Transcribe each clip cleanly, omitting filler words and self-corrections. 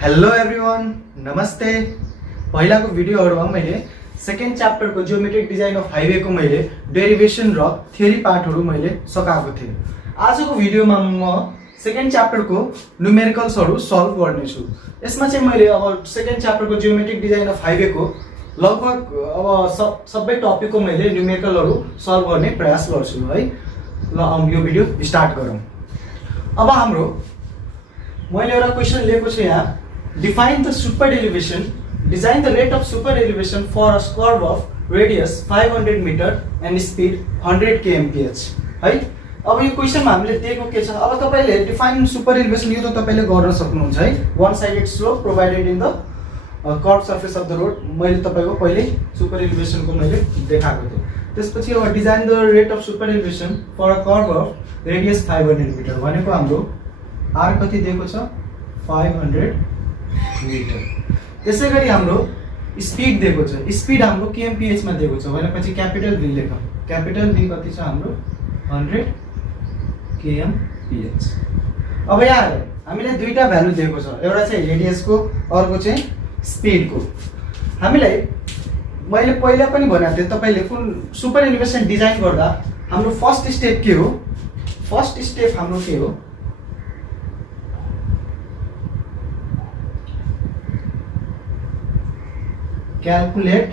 Hello everyone, नमस्ते। पहिलाको भिडियोहरुमा मैले सेकेन्ड च्याप्टरको जियोमेट्रिक डिजाइन अफ हाइवेको मैले डेरिभेसन र थ्योरी पार्टहरु मैले सकाएको थिएँ। आजको भिडियोमा म सेकेन्ड च्याप्टरको न्युमेरिकल्सहरु सल्भ गर्ने छु। यसमा चाहिँ मैले अब सेकेन्ड च्याप्टरको जियोमेट्रिक डिजाइन अफ हाइवेको लगभग अब सबै टपिकको मैले न्युमेरिकलहरु सल्भ गर्ने प्रयास गर्छु है। ल यो भिडियो स्टार्ट गरौँ। अब हाम्रो मैले एउटा क्वेशन लिएको छु यहाँ। Define the super elevation. Design the rate of super elevation for a curve of radius 500 meter and speed 100 kmph. है। अब यो क्वेशनमा हामीले दिएको के छ? अब तपाईले डिफाइन सुपर एलिभेसन यो त तपाईले गर्न सक्नुहुन्छ है। One sided slope provided in the curve surface of the road. मैले तपाईको पहिले सुपर एलिभेसनको मैले देखाएको थिएँ। त्यसपछि अब design the rate of super elevation for a curve of radius 500 metre भनेको हाम्रो आर कति दिएको छ? 500 मिटर। त्यसैगरी हाम्रो स्पीड दिएको छ। स्पीड हाम्रो kmph मा दिएको छ भनेपछि क्यापिटल भी लेख। क्यापिटल भी कति छ हाम्रो? 100 kmph। अब यहाँ हामीले दुईटा भ्यालु दिएको छ। एउटा चाहिँ रेडियसको, अर्को चाहिँ स्पीडको। हामीलाई मैले पहिला पनि भनेको थिएँ तपाईले कुन सुपर एलिभेसन डिजाइन गर्दा हाम्रो फर्स्ट स्टेप के हो? फर्स्ट स्टेप हाम्रो के हो? Calculate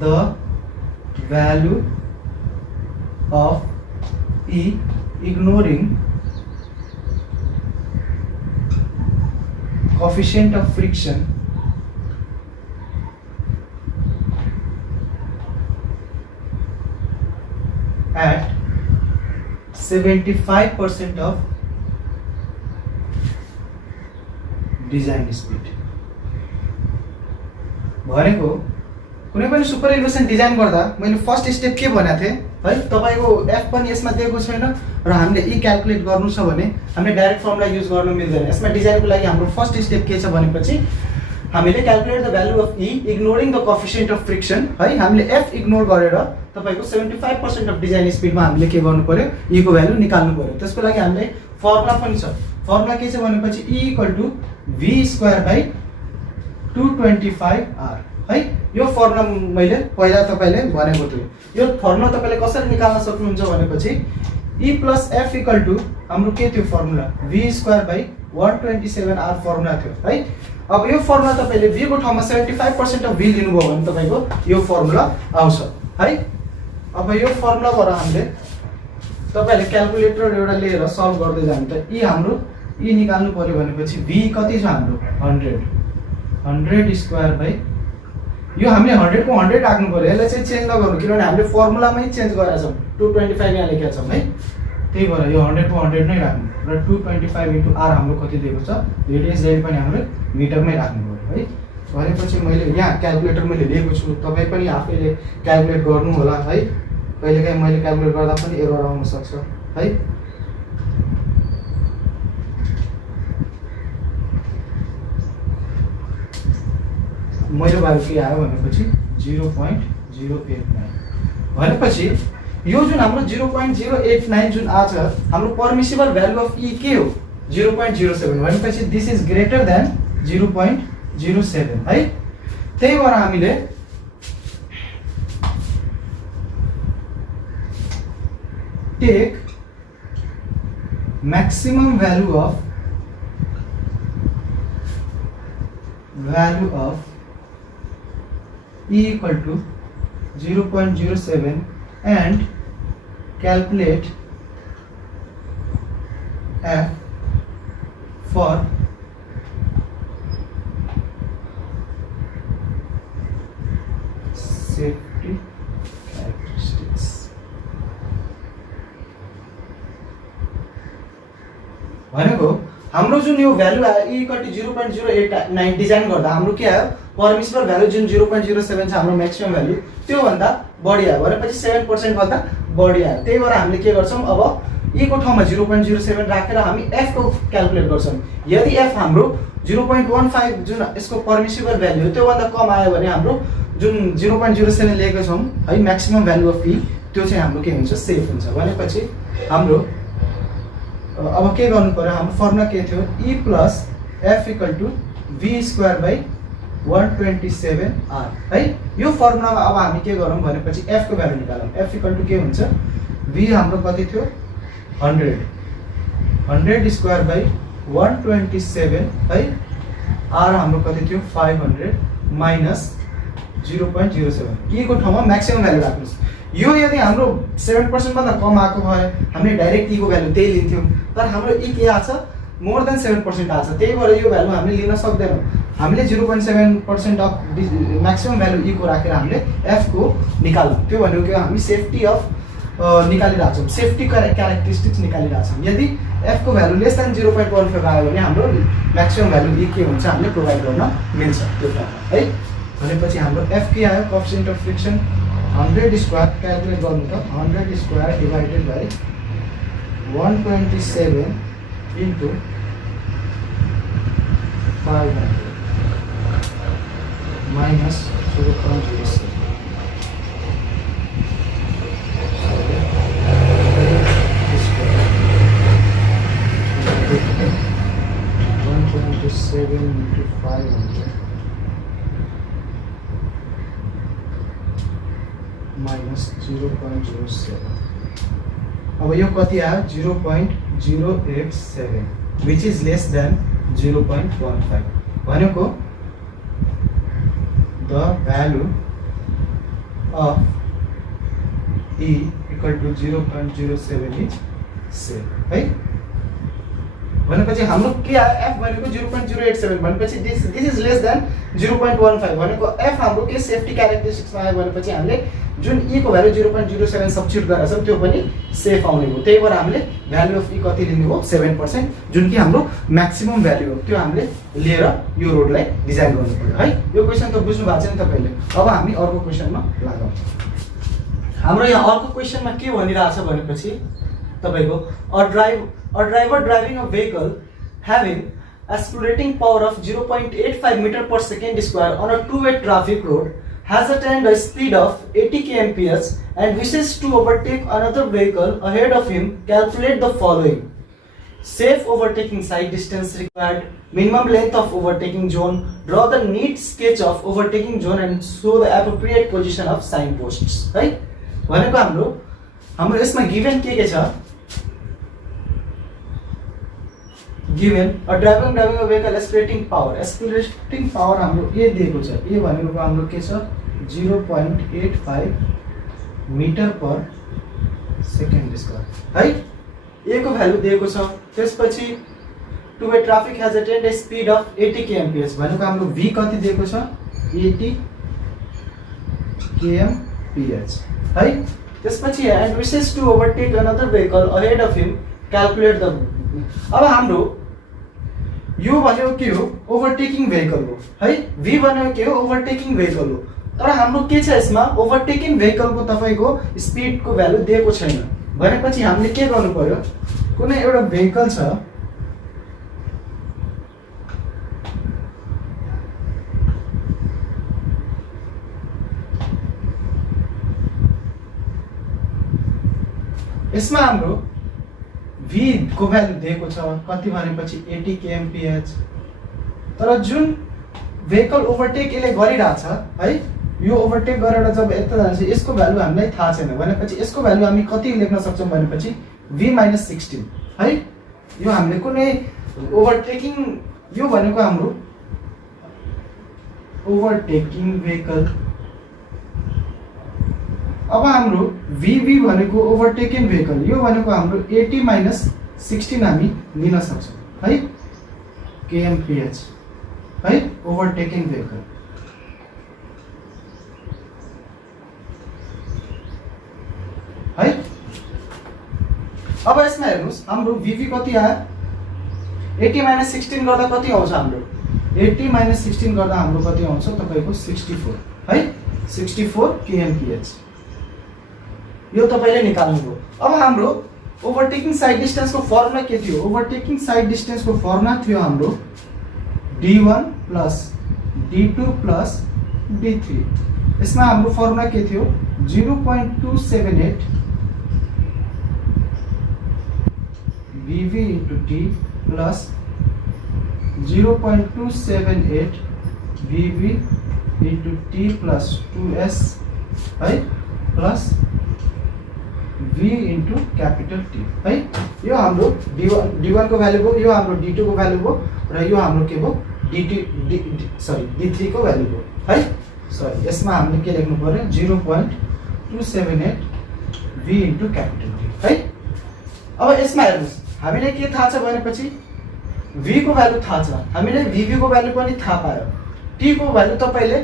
the value of E ignoring coefficient of friction at 75% of design speed। भनेको कुनै पनि सुपर एलिभेसन डिजाइन गर्दा मैले फर्स्ट स्टेप के भनेको थिएँ है? तपाईको एफ पनि यसमा दिएको छैन र हामीले ई क्याल्कुलेट गर्नु छ भने हामीले डाइरेक्ट फर्मुला युज गर्न मिल्दैन। यसमा डिजाइनको लागि हाम्रो फर्स्ट स्टेप के छ भनेपछि हामीले calculate the value of E ignoring the coefficient of friction है। हामीले एफ इग्नोर गरेर तपाईको 75% अफ डिजाइन स्पिडमा हामीले के गर्नु पर्यो? ई को भ्यालु निकाल्नु पर्यो। त्यसको लागि हामीले फर्मुला पनि छ। फर्मुला के छ भनेपछि E equal to v square by 225 r है। यो फर्मुला मैले पहिला तपाईले भनेको थिएँ। यो फर्मुला तपाईले कसरी निकाल्न सक्नुहुन्छ भनेपछि e plus f equal to हाम्रो के थियो formula? v square by 127 r formula थियो है। अब यो फर्मुला तपाईले v को ठाउँमा 75% अफ v लिनुभयो भने तपाईको यो फर्मुला आउँछ है। अब यो फर्मुलाबाट हामीले तपाईले क्याल्कुलेटर एउटा लिएर सल्भ गर्दै जानु त e हाम्रो e निकाल्नु पर्यो भनेपछि v कति छ हाम्रो? 100 स्क्वायर बाइ यो हामीले 100 को 100 राख्नु पर्यो। यसलाई चाहिँ चेन्ज नगर्नु किनभने हामीले फर्मुलामै चेन्ज गरेका छौं। 225 यहाँ लेखेका छौं है। त्यही भएर यो 100 को 100 नै राख्नु र 225 इन्टु r हाम्रो कति दिएको छ? रेडियस जहिले पनि हाम्रो मिटरमै राख्नु पर्यो है। भनेपछि मैले यहाँ क्याल्कुलेटर मैले लिएको छु। तपाई पनि आफैले क्याल्कुलेट गर्नु होला है। कहिलेकाहीँ मैले क्याल्कुलेट गर्दा पनि एरर आउन सक्छ है। मेरो भ्यालु के आयो भनेपछि 0.089 भनेपछि यो जुन हाम्रो 0.089 जुन आज हाम्रो परमिसिबल भ्यालु अफ ई के हो? 0.07 भनेपछि दिस इज ग्रेटर देन 0.07 है। त्यही भएर हामीले take maximum value of E equal to 0.07 and calculate F for safety characteristics। भनेको हाम्रो जुन यो भ्यालु आयो E इक्वल टु 0.089 डिजाइन गर्दा हाम्रो के आयो? परमिसिबल भ्यालु जुन 0.07 छ हाम्रो म्याक्सिमम भ्यालु त्यो भन्दा बढी आयो भनेपछि 7% भन्दा बढी आयो। त्यही भएर हामीले के गर्छौं? अब E को ठाउँमा 0.07 राखेर हामी F को क्याल्कुलेट गर्छौं। यदि F हाम्रो 0.15 जुन यसको परमिसिबल भ्यालु हो त्यो भन्दा कम आयो भने हाम्रो जुन 0.07 लिएको छौं है म्याक्सिमम भ्यालु अफ E त्यो चाहिँ हाम्रो के हुन्छ सेफ हुन्छ भनेपछि हाम्रो अब के गर्नु पर्यो हाम्रो फर्मुला के थियो E + F equal to V square by 127R है। यो फर्मुलामा अब हामी के गरौँ भनेपछि F को भ्यालु निकालौँ। F इक्वल टू के हुन्छ, V हाम्रो कति थियो 100 स्क्वायर बाई 127 है, R हाम्रो कति थियो 500 माइनस 0.07 के को ठाउँमा म्याक्सिमम भ्यालु राख्नुस्। यो यदि हाम्रो 7% भन्दा कम आएको भए हामीले डाइरेक्ट E को भ्यालु त्यही लिन्थ्यौं, तर हाम्रो E के आछ मोर देन 7% आछ, त्यही भएर यो भ्यालु हामीले लिन सक्दैनौं। हामीले 0.7% अफ म्याक्सिमम भ्यालु E को राखेर हामीले F को निकाल्नु। त्यो भनेको के हामी सेफ्टी अफ निकालिरहेको छौं, सेफ्टी क्यारेक्टरिस्टिक्स निकालिरहेको छौं। यदि F को भ्यालु लेस देन 0.15 आयो भने हाम्रो म्याक्सिमम भ्यालु E के हुन्छ हामीले प्रोभाइड गर्न मिल्छ त्यो ठाउँमा है। भनेपछि हाम्रो F के आयो, coefficient of friction 100 square calculate गर्नु त 100 square divided by 127 into 500 minus 0.07 127 into 500 minus 0.07। अब यो कति आयो 0.087 which is less than 0.15 भनेको the value of E equal to 0.07 is safe है। भनेपछि हाम्रो के आयो F भनेको 0.087 भनेपछि दिस इज लेस देन 0.15 भनेको F हाम्रो के सेफ्टी क्यारेक्टरिस्टिक्समा आयो भनेपछि हामीले जुन E को भ्यालु 0.07 सब्स्टिट्युट गरेका छौं त्यो पनि सेफ आउने हो। त्यही भएर हामीले भ्यालु अफ E कति लिनु हो 7% जुन कि हाम्रो म्याक्सिमम भ्यालु हो, त्यो हामीले लिएर यो रोडलाई डिजाइन गर्नु पर्यो है। यो क्वेशन त बुझ्नु भएको छ नि तपाईले। अब हामी अर्को क्वेशनमा लागौं। हाम्रो यहाँ अर्को क्वेशनमा के भनिरहेछ भनेपछि तपाईको a driver driving a vehicle having accelerating power of 0.85 meter per second square on a two-way traffic road has attained a speed of 80 kmph and wishes to overtake another vehicle ahead of him. Calculate the following: safe overtaking side distance required, minimum length of overtaking zone, draw the neat sketch of overtaking zone and show the appropriate position of signposts है। भनेको हाम्रो यसमा given के छ, given a driving a vehicle accelerating power हाम्रो ए दिएको छ। ए भनेको हाम्रो के छ 0.85 मिटर पर सेकेन्ड स्क्वायर है। ए को भ्यालु दिएको छ। त्यसपछि two way traffic has attend a speed of 80 kmph भनेको हाम्रो v कति दिएको छ 80 kmph है। त्यसपछि and wishes to overtake another vehicle ahead of him, calculate the। अब हाम्रो यो भनेको के हो ओभरटेकिङ भेहिकल हो है। v भनेको के हो ओभरटेकिङ भेहिकल हो, तर हाम्रो के छ यसमा ओभरटेकिङ भेहिकलको तपाईको स्पिडको भ्यालु दिएको छैन। भनेपछि हामीले के गर्नु पर्यो, कुनै एउटा भेहिकल छ यसमा हाम्रो v को भ्यालु दिएको छ कति भनेपछि 80 kmph, तर जुन भेहिकल ओभरटेक यसले गरिरहेछ है, यो ओभरटेक गरेर जब यता जान्छ यसको भ्यालु हामीलाई थाहा छैन। भनेपछि यसको भ्यालु हामी कति लेख्न सक्छौं भनेपछि v-16 है। यो हामीले कुनै ओभरटेकिङ, यो भनेको हाम्रो ओभरटेकिङ भेहिकल। अब हाम्रो VV भनेको ओभरटेकिङ भेहिकल, यो भनेको हाम्रो 80-16 हामी लिन सक्छौं है kmph है ओभरटेकिङ भेहिकल है। अब यसमा हेर्नुस् हाम्रो VV कति आयो 80-16 गर्दा कति आउँछ हाम्रो 80-16 गर्दा हाम्रो कति आउँछ तपाईको 64 है 64 kmph। यो तपाईले निकाल्नु हो। अब हाम्रो ओभरटेकिङ साइड डिस्टेन्स को फर्मुला के थियो, ओभरटेकिङ साइड डिस्टेन्स को फर्मुला थियो हाम्रो d1 + d2 + d3। यसमा हाम्रो फर्मुला के थियो 0.278 VV * t + 0.278 VB into T plus 2S है plus V into capital T है। यो हाम्रो D1 को भ्यालु हो, यो हाम्रो D2 को भ्यालु हो र यो हाम्रो के हो D3 को भ्यालु हो है। सरी यसमा हामीले के लेख्नु पर्यो 0.278 V into capital T है। अब यसमा हेर्नुस् हामीले के थाहा छ भनेपछि V को भ्यालु थाहा छ, हामीले VB को भ्यालु पनि थाहा पायो। T को भ्यालु तपाईले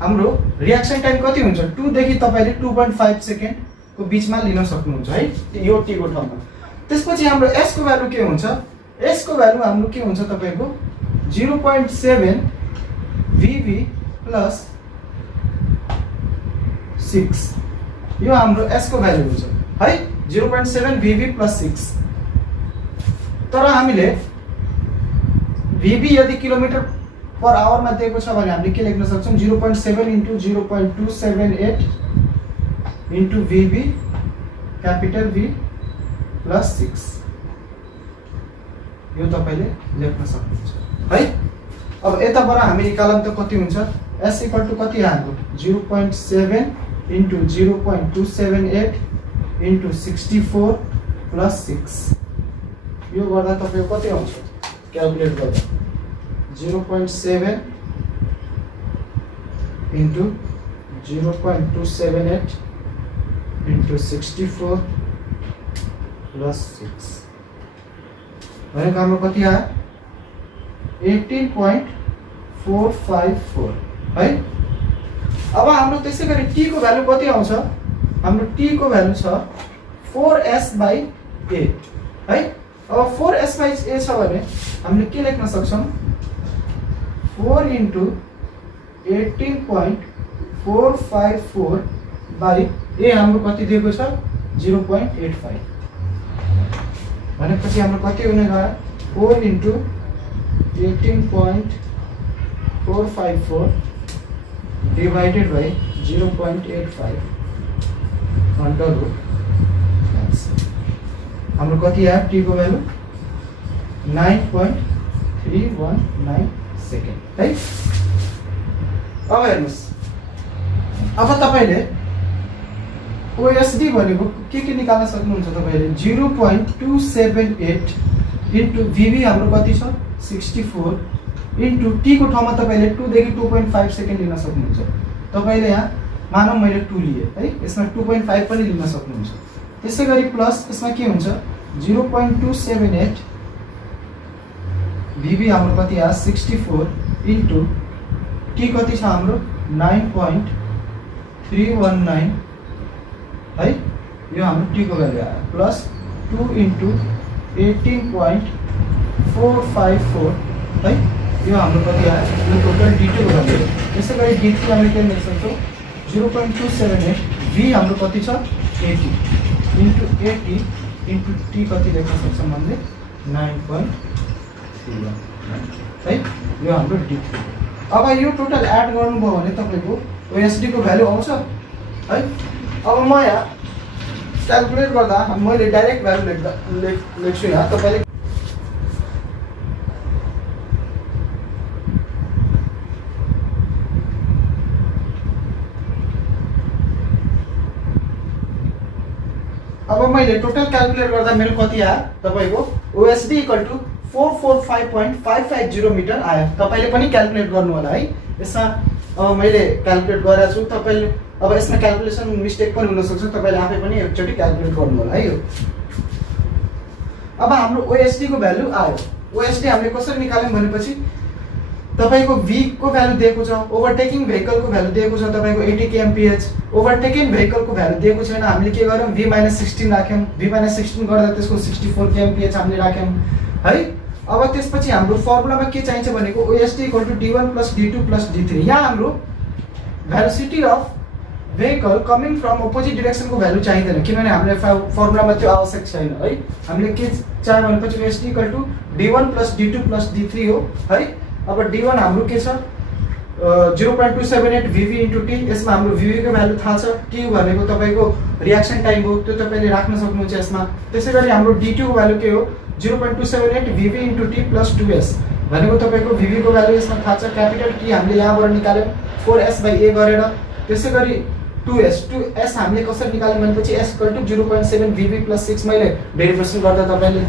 हाम्रो रिएक्सन टाइम कति हुन्छ 2 देखि तपाईले 2.5 सेकेन्ड को बीचमा लिन सक्नुहुन्छ है यो T को ठाउँमा। त्यसपछि हाम्रो S को भ्यालु के हुन्छ, S को भ्यालु हाम्रो के हुन्छ तपाईको 0.7 VB प्लस 6 यो हाम्रो S को भ्यालु हुन्छ है 0.7 VB प्लस 6। तर हामीले VB यदि किलोमिटर पर आवर मा दिएको छ भने हामीले के लेख्न सक्छौं 0.7 into 0.278 into VB capital V plus 6 यो तपाईले लेख्न सक्नुहुन्छ है। अब यताबाट हामी निकालम त कति हुन्छ S equal to कति आएको 0.7 into 0.278 into 64 plus 6 यो गर्दा तपाईको कति आउँछ क्याल्कुलेट गर्दा 0.7 into 0.278 into 64 plus 6 भनेको हाम्रो कति आयो 18.454 है। अब हाम्रो त्यसैगरी T को भ्यालु कति आउँछ हाम्रो T को भ्यालु छ 4S/8 है। अब 4S/8 छ भने हामीले के लेख्न सक्छौं 4 into 18.454 by A हाम्रो कति दिएको छ 0.85 भनेपछि हाम्रो कति हुने गयो 4 into 18.454 divided by 0.85 under root हाम्रो कति आयो T को भ्यालु 9.319 सेकेन्ड है। अब हेर्नुस् अब तपाईले OSD भनेको के निकाल्न सक्नुहुन्छ तपाईले 0.278 into VB हाम्रो कति छ 64 into T को ठाउँमा तपाईले 2 देखि 2.5 सेकेन्ड लिन सक्नुहुन्छ। तपाईले यहाँ मानौ मैले 2 लिए है यसमा 2.5 पनि लिन सक्नुहुन्छ। त्यसैगरी प्लस यसमा के हुन्छ 0.278 VB हाम्रो कति आयो 64 into T कति छ हाम्रो 9.319 है यो हाम्रो T को भ्यालु आयो प्लस 2 into 18.454 है यो हाम्रो कति आयो यो टोटल D2 को भ्यालु। त्यसैगरी D3 हामीले के लेख्न सक्छौं 0.278 V हाम्रो कति छ 80 into 80 into T कति लेख्न सक्छौं हामीले 9.319 है यो हाम्रो D3। अब यो टोटल एड गर्नुभयो भने तपाईको OSD को भ्यालु आउँछ है। अब म यहाँ क्याल्कुलेट गर्दा मैले डाइरेक्ट भ्यालु लेख्छु यहाँ तपाईले अब मैले टोटल क्याल्कुलेट गर्दा मेरो कति आयो तपाईको OSD इक्वल टु 445.550 मिटर आयो। तपाईले पनि क्याल्कुलेट गर्नु होला है। यसमा अब मैले क्याल्कुलेट गरेको छु तपाईले अब यसमा क्याल्कुलेसन मिस्टेक पनि हुन सक्छ तपाईले आफै पनि एकचोटी क्याल्कुलेट गर्नु होला है यो। अब हाम्रो OSD को भ्यालु आयो। OSD हामीले कसरी निकाल्यौं भनेपछि तपाईको V को भ्यालु दिएको छ, ओभरटेकिङ भेहिकल को भ्यालु दिएको छ तपाईको 80 kmph, ओभरटेकिङ भेहिकल को भ्यालु दिएको छैन हामीले के गर्यौं V-16 राख्यौं। V-16 गर्दा त्यसको 64 kmph हामीले राख्यौं है। अब त्यसपछि हाम्रो फर्मुलामा के चाहिन्छ भनेको OSD D1 D2 D3। यहाँ हाम्रो velocity of vehicle coming from opposite direction को भ्यालु चाहिदैन किनभने हामीले फर्मुलामा त्यो आवश्यक छैन है। हामीले के चाहियो भनेपछि OSD D1 D2 D3 हो है। अब D1 हाम्रो के छ 0.278 VV into T। यसमा हाम्रो VV को भ्यालु थाहा छ, T भनेको तपाईको रिएक्सन टाइम हो त्यो तपाईले राख्न सक्नुहुन्छ यसमा। त्यसैगरी हाम्रो D2 को भ्यालु के हो 0.278 VV into T plus 2S। भनेको तपाईको VV को भ्यालु यसमा थाहा छ क्यापिटल T हामीले यहाँबाट निकाल्यौं 4S/A गरेर त्यसैगरी 2S हामीले कसरी निकाल्यौं भनेपछि S = 0.7 VV + 6 मैले डेरिभेसन गर्दा तपाईले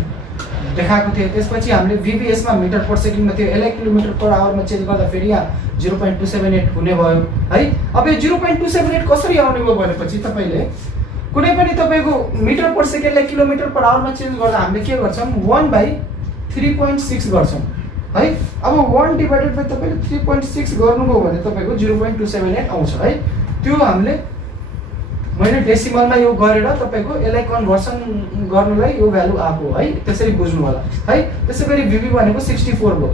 देखाएको थिए। त्यसपछि हामीले VV यसमा मिटर पर सेकेन्डमा थियो यसलाई किलोमिटर पर आवरमा चेन्ज गर्दा फेरि यहाँ 0.278 हुने भयो है। अब यो 0.278 कसरी आउने भयो भनेपछि तपाईले कुनै पनि तपाईको मिटर पर सेकेन्डलाई किलोमिटर पर आवरमा चेन्ज गर्दा हामीले के गर्छौं 1/3.6 गर्छौं है। अब 1 डिवाइडेड बाइ तपाईले 3.6 गर्नुभयो भने तपाईको 0.278 आउँछ है। त्यो हामीले मैले डेसिमलमा यो गरेर तपाईको यसलाई कन्भर्सन गर्नलाई यो भ्यालु आको है। त्यसरी बुझ्नु होला है। त्यसैगरी VV भनेको 64 भयो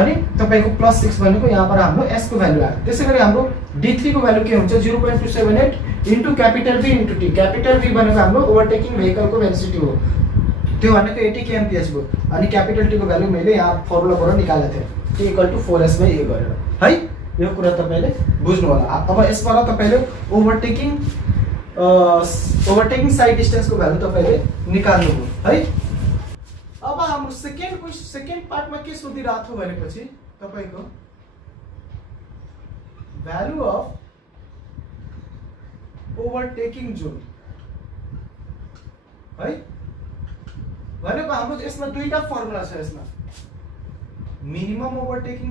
अनि तपाईको +6 भनेको यहाँबाट हाम्रो S को भ्यालु आयो। त्यसैगरी हाम्रो D3 को भ्यालु के हुन्छ 0.278 into capital V into T। Capital V भनेको हाम्रो ओभरटेकिङ भेहिकलको भेलोसिटी हो त्यो भनेको 80 kmph भयो अनि क्यापिटल T को भ्यालु मैले यहाँ फर्मुलाबाट निकालेको थिएँ T = 4S/A गरेर है। यो कुरा तपाईले बुझ्नु होला। अब यसबाट तपाईले ओभरटेकिङ साइड डिस्टेन्स को भ्यालु तपाईले निकाल्नु हो है। अब हाम्रो सेकेन्ड पार्टमा के सोधिरहेको थियो भनेपछि तपाईको भ्यालु अफ ओभरटेकिङ जोन है। भनेको हाम्रो यसमा दुईटा फर्मुला छ। यसमा मिनिमम ओभरटेकिङ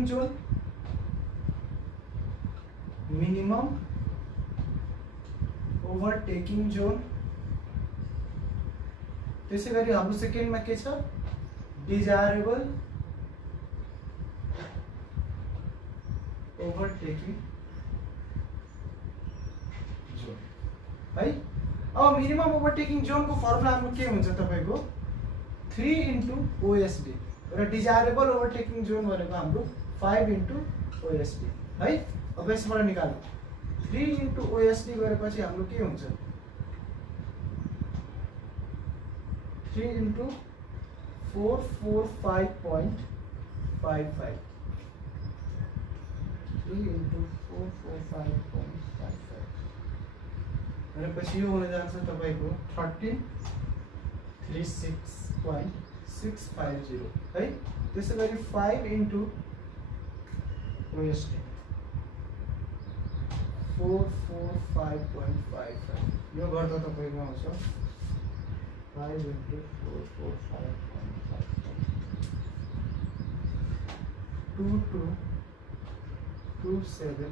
जोन त्यसैगरी हाम्रो सेकेन्डमा के छ डिजायरेबल ओभरटेकिङ जोन है। अब मिनिमम ओभरटेकिङ जोनको फर्मुला हाम्रो के हुन्छ तपाईको 3 * OSD र डिजायरेबल ओभरटेकिङ जोन भनेको हाम्रो 5 * OSD है। अब यसबाट निकाल्नु 3 * OSD गरेपछि हाम्रो के हुन्छ 3 * 445.55 3 * 445.55 भनेपछि यो हुन जान्छ तपाईको 1336.650 है। त्यसैगरी 5 * OSD 445.55 यो गर्दा तपाईको आउँछ 5 * 445.55 2227.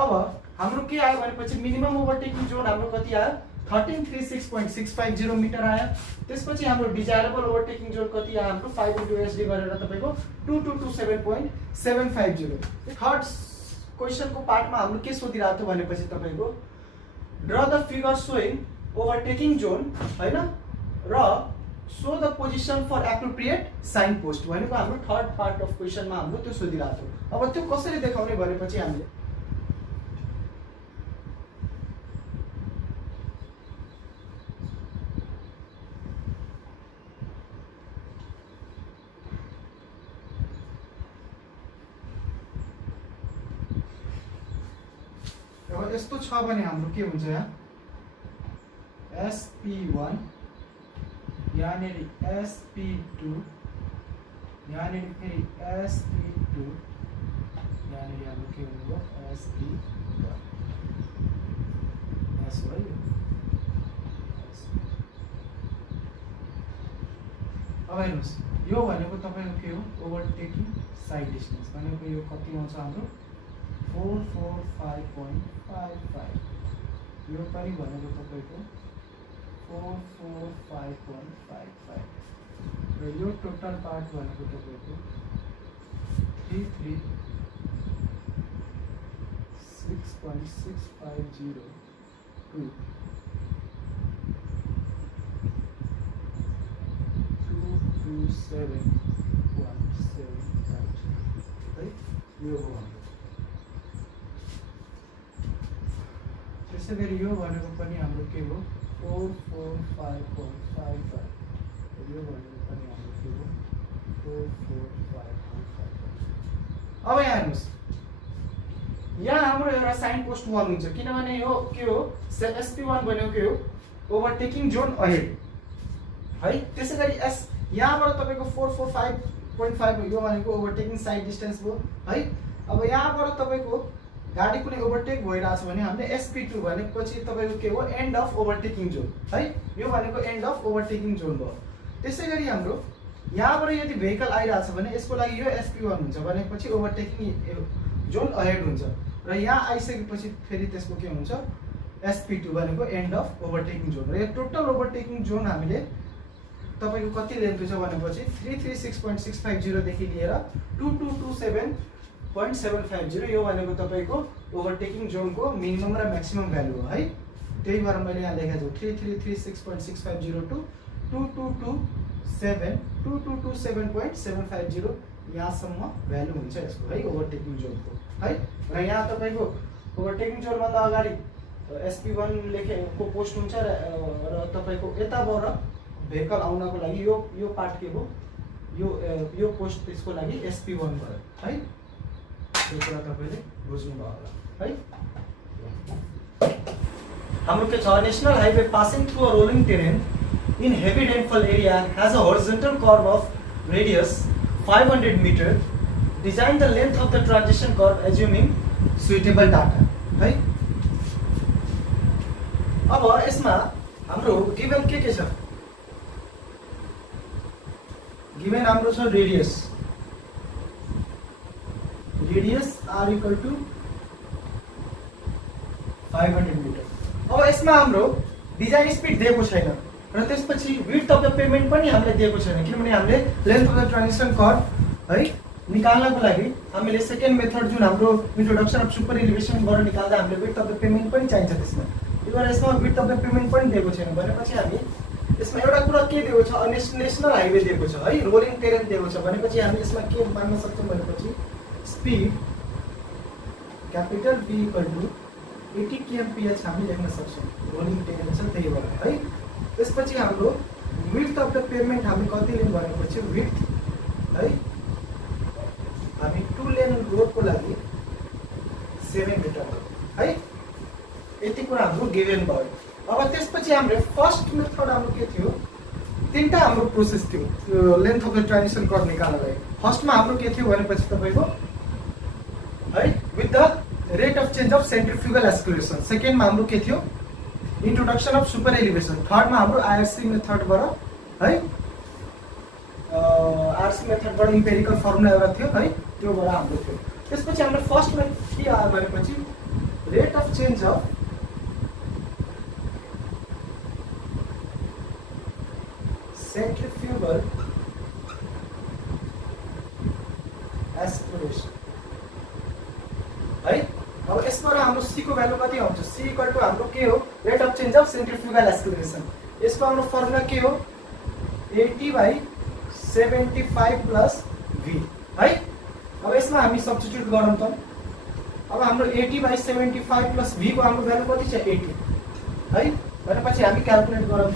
अब हाम्रो के आयो भनेपछि मिनिमम ओभरटेकिङ जोन हाम्रो कति आयो 1336.650 मिटर आयो। त्यसपछि हाम्रो डिजायरेबल ओभरटेकिङ जोन कति आयो हाम्रो 5 * OSD गरेर तपाईको 2227.750। थर्ड क्वेशनको पार्टमा हाम्रो के सोधिरहेको थियो भनेपछि तपाईको draw the figure showing overtaking zone हैन र show the position for appropriate sign post भनेको हाम्रो थर्ड पार्ट अफ क्वेशनमा हाम्रो त्यो सोधिरहेको थियो। अब त्यो कसरी देखाउने भनेपछि हामीले यस्तो छ भने हाम्रो के हुन्छ यहाँ SP1 यहाँनेरि SP2 यहाँनेरि फेरि SP2 यहाँनेरि हाम्रो के हुनुभयो SP1 यस भयो। अब हेर्नुस् यो भनेको तपाईको के हो ओभरटेकिङ साइड डिस्टेन्स भनेको यो कति आउँछ हाम्रो 445.55 यो पनि भनेको तपाईको 445.55 र यो टोटल पार्ट भनेको तपाईको 336.650 टु 227.750 है यो हो। त्यसैगरी यो भनेको पनि हाम्रो के हो 445.55 यो भनेको पनि हाम्रो के हो 445.55। अब यहाँ हेर्नुस् यहाँ हाम्रो एउटा साइन पोस्ट 1 हुन्छ किनभने यो के हो SP1 भनेको के हो ओभरटेकिङ जोन अहेड है। त्यसैगरी यहाँबाट तपाईँको 445.5 यो भनेको ओभरटेकिङ साइड डिस्टेन्स भयो है। अब यहाँबाट तपाईँको गाडी कुनै ओभरटेक भइरहेछ भने हामीले SP2 भनेपछि तपाईँको के हो एन्ड अफ ओभरटेकिङ जोन है। यो भनेको एन्ड अफ ओभरटेकिङ जोन भयो। त्यसै गरी हाम्रो यहाँबाट यदि भेहिकल आइरहेछ भने यसको लागि यो SP1 हुन्छ भनेपछि ओभरटेकिङ जोन अहेड हुन्छ र यहाँ आइसकेपछि फेरि त्यसको के हुन्छ SP2 भनेको एन्ड अफ ओभरटेकिङ जोन। र यो टोटल ओभरटेकिङ जोन हामीले तपाईँको कति लेन्थ छ भनेपछि 336.650 देखि लिएर 2227.750 यो भनेको तपाईँको ओभरटेकिङ जोनको मिनिमम र म्याक्सिमम भ्यालु हो है। त्यही भएर मैले यहाँ लेखेको छु 3336.650 टु 2227.750 यहाँसम्म भ्यालु हुन्छ यसको है ओभरटेकिङ जोनको है। र यहाँ तपाईँको ओभरटेकिङ जोनभन्दा अगाडि SP1 लेखेको पोस्ट हुन्छ र तपाईँको यताबाट भेहिकल आउनको लागि यो पार्ट के हो यो पोस्ट त्यसको लागि SP1 भयो है। यो कुरा तपाईँले बुझ्नुभयो होला है। हाम्रो के छ national highway passing through a rolling terrain in heavy rainfall area has a horizontal curve of radius 500 meter. Design the length of the transition curve assuming suitable data है। अब यसमा हाम्रो गिवन के छ गिवन हाम्रो छ radius r equal to 500 metre. अब यसमा हाम्रो डिजाइन स्पिड दिएको छैन र त्यसपछि विड्थ अफ द पेमेन्ट पनि हामीले दिएको छैन किनभने हामीले length of the transition curve है निकाल्नको लागि हामीले सेकेन्ड मेथड जुन हाम्रो इन्ट्रोडक्सन अफ सुपर एलिभेसनबाट निकाल्दा हामीले विड्थ अफ द पेमेन्ट पनि चाहिन्छ त्यसमा। त्यही भएर यसमा विड्थ अफ द पेमेन्ट पनि दिएको छैन भनेपछि हामी यसमा एउटा कुरा के दिएको छ नेसनल हाइवे दिएको छ है रोलिङ टेरेन दिएको छ भनेपछि हामी यसमा के मान्न सक्छौँ भनेपछि speed capital V equal to 80 kmph हामी लेख्न सक्छौँ रोलिङ टेरेन छ त्यही भएर है। त्यसपछि हाम्रो विड्थ अफ द पेमेन्ट हामी कति लिने भनेपछि विड्थ है हामी 2 लेन रोडको लागि 7 मिटर है। यति कुरा हाम्रो गिभन भयो। अब त्यसपछि हाम्रो फर्स्ट मेथड हाम्रो के थियो तीनटा हाम्रो प्रोसेस थियो length of the transition curve निकाल्नलाई। फर्स्टमा हाम्रो के थियो भनेपछि तपाईँको है with the rate of change of centrifugal acceleration. सेकेन्डमा हाम्रो के थियो इन्ट्रोडक्सन अफ सुपर एलिभेसन। थर्डमा हाम्रो IRC मेथडबाट है RC मेथडबाट इम्पेरिकल फर्मुला एउटा थियो है त्योबाट हाम्रो थियो। त्यसपछि हाम्रो फर्स्टमा के आयो भनेपछि rate of change of centrifugal acceleration है। अब यसबाट हाम्रो C को भ्यालु कति आउँछ C इक्वल टु हाम्रो के हो rate of change of centrifugal acceleration. यसको हाम्रो फर्मुला के हो 80/75 प्लस V है। अब यसमा हामी सब्स्टिट्युट गरौँ त। अब हाम्रो 80/75 प्लस V को हाम्रो भ्यालु कति छ 80 है। भनेपछि हामी क्याल्कुलेट गरौँ त।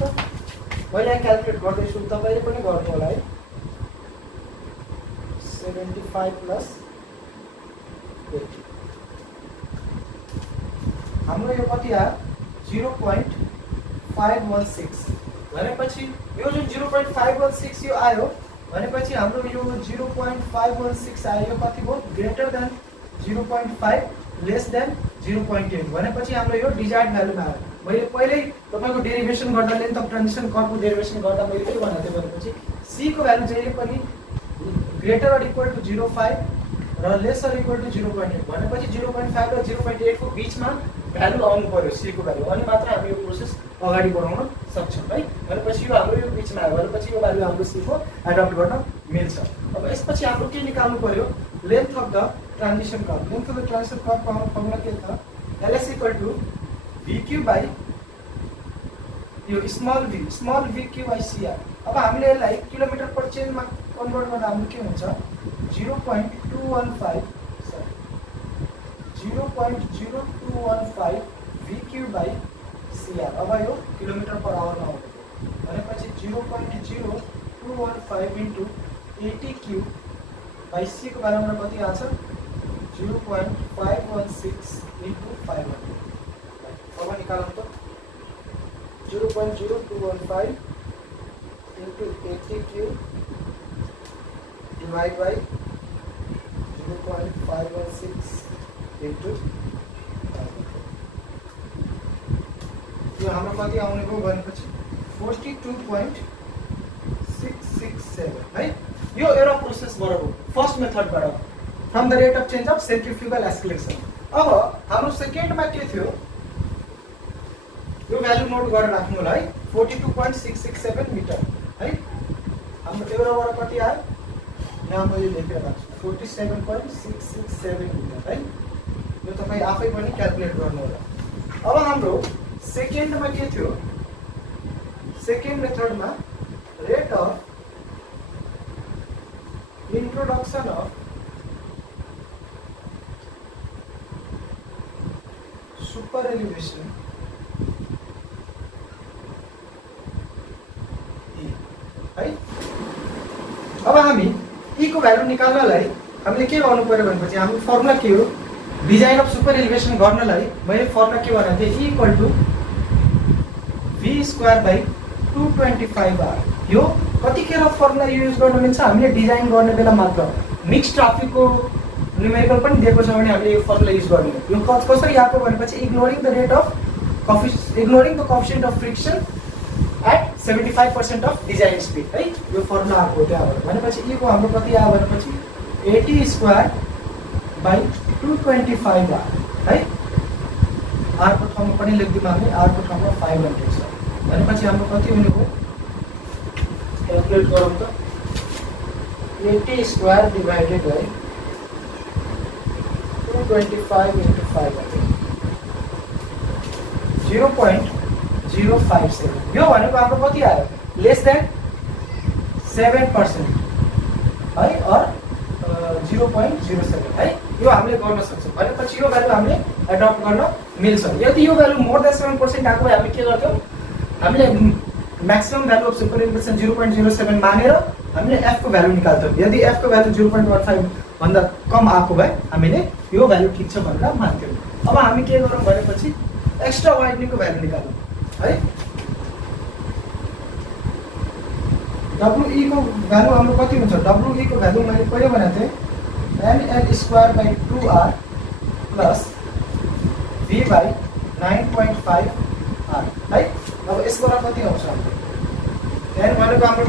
मैले यहाँ क्याल्कुलेट गर्दैछु तपाईँले पनि गर्नु होला है 75 प्लस 80 हाम्रो यो कति आयो 0.516 भनेपछि यो जुन 0.516 यो आयो भनेपछि हाम्रो यो 0.516 आयो यो कति भयो ग्रेटर देन 0.5 लेस देन 0.8 भनेपछि हाम्रो यो डिजायर्ड भ्यालुमा आयो। मैले पहिल्यै तपाईँको डेरिभेसन गर्दा लेन्थ अफ ट्रान्जिसन कर्भको डेरिभेसन गर्दा मैले के भनेको थिएँ भनेपछि C को भ्यालु जहिले पनि ग्रेटर अर इक्वल टु 0.5 र लेसर इक्वल टु 0.8 भनेपछि 0.5 र 0.8 को बिचमा भ्यालु आउनु पर्यो C को भ्यालु अनि मात्र हामी यो प्रोसेस अगाडि बढाउन सक्छौँ है। भनेपछि यो हाम्रो यो बिचमा आयो भनेपछि यो भ्यालु हाम्रो C को एडप्ट गर्न मिल्छ। अब यसपछि हाम्रो के निकाल्नु पर्यो length of the transition curve. Length of the transition कर्भको हाम्रो फर्मुला के छ LS equal to VQ by यो स्मल VQ बाई CR। अब हामीले यसलाई किलोमिटर पर चेन्जमा कन्भर्ट गर्दा हाम्रो के हुन्छ 0.0215 VQ बाई CR। अब यो किलोमिटर पर आवरमा आउँछ भनेपछि 0.0215 इन्टु 80 क्युब बाई C को बारेमा कति आउँछ 0.516 इन्टु 500। अब निकालौँ त 0.0215 into 80 cube divided by 0.516 into 500 यो हाम्रो कति आउने भयो भनेपछि 42.667 है यो एउटा प्रोसेस बराबर फर्स्ट मेथडबाट from the rate of change of centrifugal acceleration अब हाम्रो सेकेन्डमा के थियो यो भ्यालु नोट गरेर राख्नु होला है 42.667 मिटर है हाम्रो एउटाबाट कति आयो यहाँ मैले लेखेर राख्छु 47.667 मिटर है यो तपाई आफै पनि क्याल्कुलेट गर्नु होला अब हाम्रो सेकेन्डमा के थियो सेकेन्ड मेथडमा rate of introduction of super elevation E है अब हामी E को भ्यालु निकाल्नलाई हामीले के गर्नु पर्यो भनेपछि हाम्रो फर्मुला के हो डिजाइन अफ सुपर एलिभेसन गर्नलाई मैले फर्मुला के भनेको थिएँ E इक्वल टु v²/225r यो कतिखेर फर्मुला युज गर्न मिल्छ हामीले डिजाइन गर्ने बेला मात्र मिक्स ट्राफिकको न्युमेरिकल पनि दिएको छ भने हामीले यो फर्मुला युज गर्ने यो कसरी आएको भनेपछि ignoring the coefficient of friction at 75% of design speed है यो फर्मुला आएको त्यहाँबाट भनेपछि e को हाम्रो कति आयो भनेपछि 80²/225r है r को ठाउँमा पनि लेख्दियौँ हामी r को ठाउँमा 500 छ भनेपछि हाम्रो कति हुने हो क्याल्कुलेट गरौँ त 80² divided by 225 into 500 0.057 यो भनेको हाम्रो कति आयो लेस देन 7% है और 0.07 है यो हामीले गर्न सक्छौँ भनेपछि यो भ्यालु हामीले एडप्ट गर्न मिल्छ यदि यो भ्यालु मोर देन 7% आएको भए हामी के गर्थ्यौँ हामीले maximum value of super elevation 0.07 मानेर हामीले f को भ्यालु निकाल्थ्यौँ यदि f को भ्यालु 0.15 भन्दा कम आएको भए हामीले यो भ्यालु ठीक छ भनेर मान्थ्यौँ अब हामी के गरौँ भनेपछि एक्स्ट्रा वाइडनिङ को भ्यालु निकालौँ है WE को भ्यालु हाम्रो कति हुन्छ WE को भ्यालु मैले पहिले भनेको थिएँ ml²/2r प्लस v/9.5r है अब यसबाट कति आउँछ हाम्रो n भनेको हाम्रो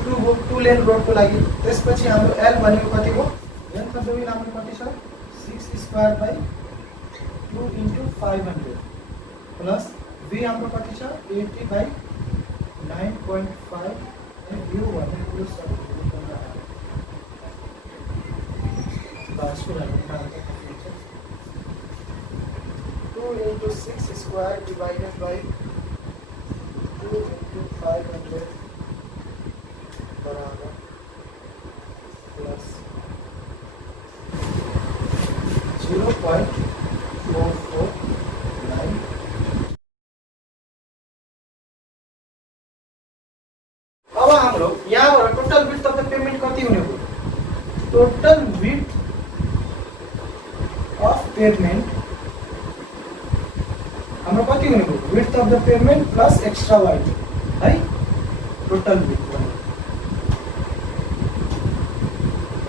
2 लेन रोडको लागि त्यसपछि हाम्रो l भनेको कति हो n को दुई हाम्रो कति छ 6²/2 into 500 प्लस v हाम्रो कति छ 80/9.5 and u भनेको यो सब बासको लागि कति हुन्छ 2 into 6² divided by 2 into 500 बराबर प्लस 0.449 अब हाम्रो यहाँबाट total width of the payment कति हुने हो टोटल विड्थ अफ पेमेन्ट हाम्रो कति हुने हो width of the payment plus extra wide है टोटल विड्थ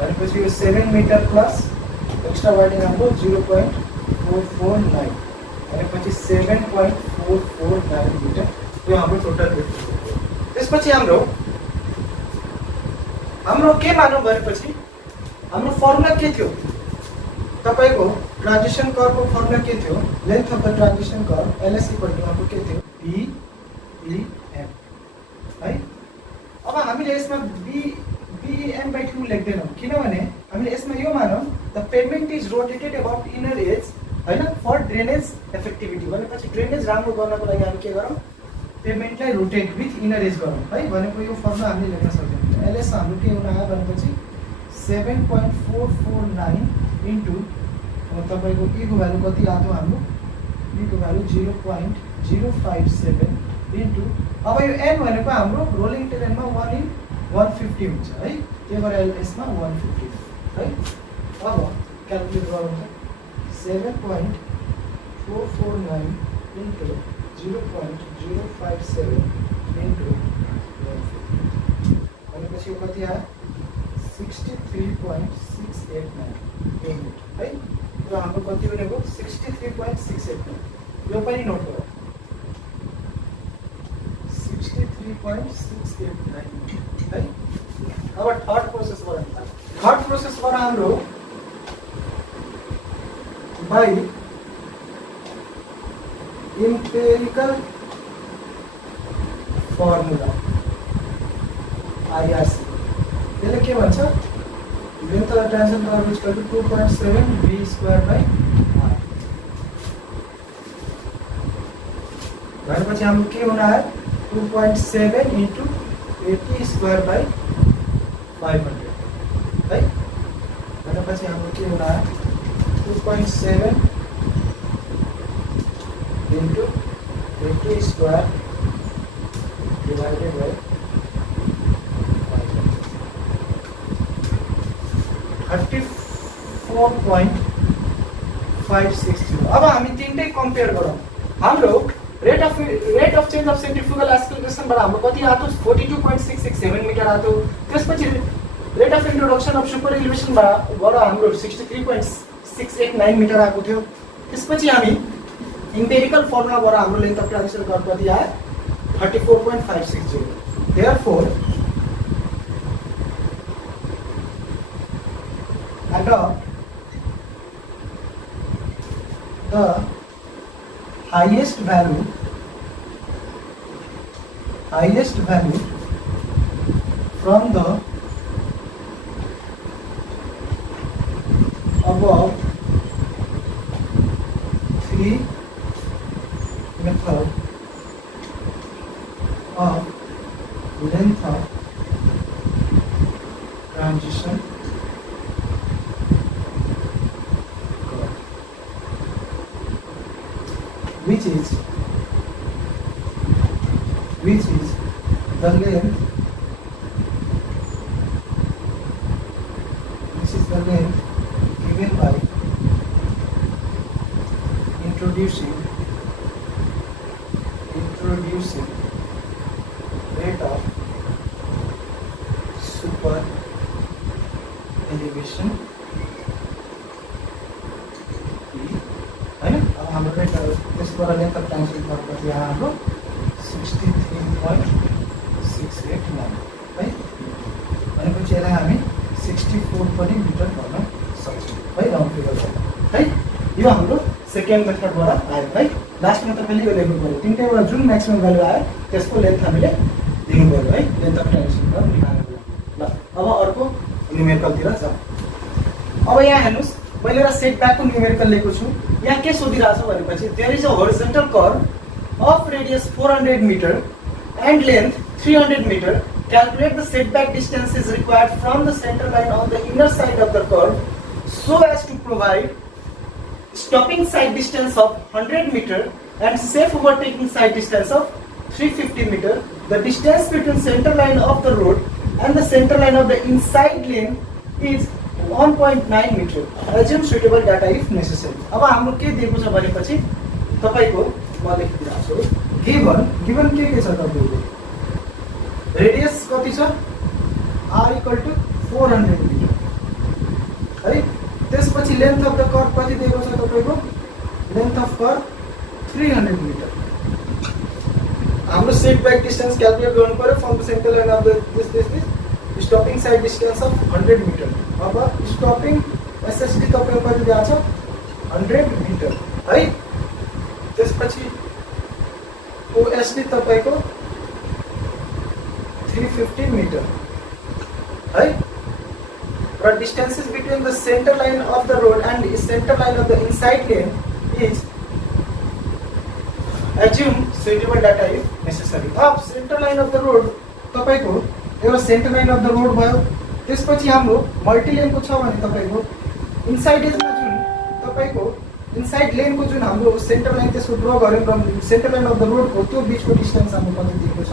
भनेपछि यो 7 मिटर प्लस एक्स्ट्रा वाइडिङ हाम्रो 0.449 भनेपछि 7.449 मिटर यो हाम्रो टोटल विड्थ त्यसपछि हाम्रो के मानौँ भनेपछि हाम्रो फर्मुला के थियो तपाईको ट्रान्जिसन कर्वको फर्मुला के थियो length of the transition curve LS हाम्रो के थियो BEM है अब हामीले यसमा BEM/2 लेख्दैनौँ किनभने हामीले यसमा यो मानौँ the payment is rotated about inner as हैन फर ड्रेनेज इफेक्टिभिटी भनेपछि ड्रेनेज राम्रो गर्नको लागि हामी के गरौँ पेमेन्टलाई रोटेट विथ इनर एज गरौँ है भनेको यो फर्मुला हामीले लेख्न सक्दैनौँ LS हाम्रो के हुन आयो भनेपछि 7.449 इन्टु तपाईको E को भ्यालु कति आयो हाम्रो E को भ्यालु 0.057 इन्टु अब यो n भनेको हाम्रो रोलिङ टेरेनमा 1/150 हुन्छ है त्यही भएर यसमा 150 है अब क्याल्कुलेट गरौँ त 7.449 इन्टु 0.057 इन्टु 150 भनेपछि यो कति आयो 63.689 युनिट है। र हाम्रो कति भनेको 63.689, यो पनि नोट गरौँ 63.689 है। अब थर्ड प्रोसेसबाट हाम्रो बाई empirical formula IRC यसले के भन्छ length of transition curve is equal to 2.7 v square by r भनेपछि हाम्रो के हुन आयो 2.7 into 80 square by 500 है। भनेपछि हाम्रो के हुन आयो 2.7 into 80 square divided by 34.560। अब हामी तीनटै कम्पेयर गरौँ। हाम्रो rate of change of centrifugal एक्सेलरेसनबाट हाम्रो कति आयो 42.667 मिटर आयो। त्यसपछि rate of introduction of super एलिभेसनबाट हाम्रो 63.689 मिटर आएको थियो। त्यसपछि हामी इम्पेरिकल फर्मुलाबाट हाम्रो लेन्थ अफ ट्रान्जिसन कर्व कति आयो 34.560। Therefore the highest value from the above three method of length of transition curve, which is the length given by introducing rate of super elevation है। अब हाम्रो रेट त्यसबाट length of transition curve कति आयो हाम्रो 63.689 है। भनेपछि यसलाई हामी 64 पनि मिटर गर्न सक्छौँ है राउन्ड फिगर है। यो हाम्रो सेकेन्ड मेथडबाट आयो है। लास्टमा तपाईँले यो लेख्नु पऱ्यो तिनटैबाट जुन म्याक्सिमम भ्यालु आयो त्यसको लेन्थ हामीले दिनु पऱ्यो है लेन्थ अफ ट्रान्जिसन कर्व निकाल्नुको लागि। ल अब अर्को न्युमेरिकलतिर जाउँ। अब यहाँ हेर्नुहोस् मैले एउटा सेटब्याकको न्युमेरिकल लेखेको छु। यहाँ के सोधिरहेको छ भनेपछि there is a horizontal curve of radius 400 metre and length 300 metre. Calculate the setback distances required from the center line on the inner side of the curve so as to provide stopping side distance of 100 meter and safe overtaking side distance of 350 meter. The distance between center line of the road and the center line of the inside lane is 1.9 meter. Assume suitable data if necessary. अब हाम्रो के दिएको छ भनेपछि तपाईको म लेखिदिएको छु गिवन के छ तपाईको रेडियस कति छ r इक्वल टु 400 मिटर है। त्यसपछि लेन्थ अफ द कर्व कति दिएको छ तपाईको लेन्थ अफ कर्व 300 मिटर। हाम्रो सेटब्याक डिस्टेन्स क्याल्कुलेट गर्नु पर्यो from the centre line of the this stopping sight distance of 100 metre. अब स्टपिङ एसएसडी तपाईको कति दिएको छ 100 मिटर है। त्यसपछि ओएसडी तपाईको 350 meter है। र distances between the center line of the road and the center line of the inside lane is assume suitable data if necessary। अब center line of the road तपाईको एउटा center line of the road भयो। त्यसपछि हाम्रो multi लेनको छ भने तपाईको inside एजमा जुन तपाईको इनसाइड लेनको जुन हाम्रो सेन्टर लाइन त्यसको ड्र गर्यौं र centre line of the road को त्यो बीचको डिस्टेन्स हाम्रो कति दिएको छ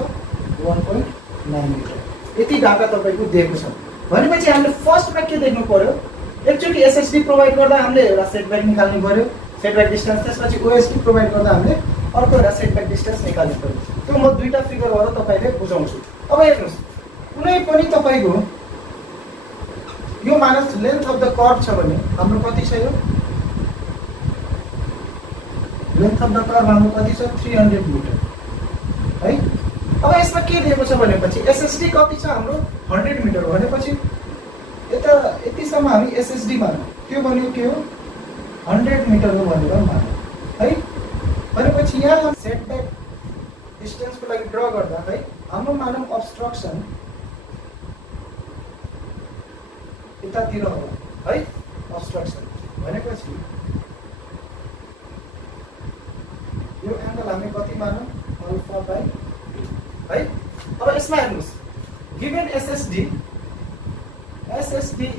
1.9 मिटर। यति डाटा तपाईको दिएको छ भनेपछि हामीले फर्स्टमा के देख्नु पर्यो एकचोटी एसएसडी प्रोवाइड गर्दा हामीले एउटा सेटब्याक निकाल्नु पर्यो सेटब्याक डिस्टेन्स। त्यसपछि ओएसडी प्रोवाइड गर्दा हामीले अर्को एउटा सेटब्याक डिस्टेन्स निकाल्नु पर्यो। त्यो म दुईटा फिगरबाट तपाईले बुझाउँछु। अब हेर्नुस् कुनै पनि तपाईको यो minus length of the curve छ भने हाम्रो कति छ यो लेन्थ अफ द कर्भ हाम्रो कति छ 300 मिटर है। अब यसमा के दिएको छ भनेपछि एसएसडी कति छ हाम्रो 100 मिटर भनेपछि यता यतिसम्म हामी एसएसडी मानौँ त्यो भन्यो के हो 100 मिटर हो भनेर मानौँ है। भनेपछि यहाँ हम सेटब्याक डिस्टेन्सको लागि ड्र गर्दा है हाम्रो मानौँ अब्स्ट्रक्सन यतातिर होला है। अब्स्ट्रक्सन भनेपछि यो एंगल हामी कति मानौँ अल्फा बाई है। अब यसमा हेर्नुस् given SSD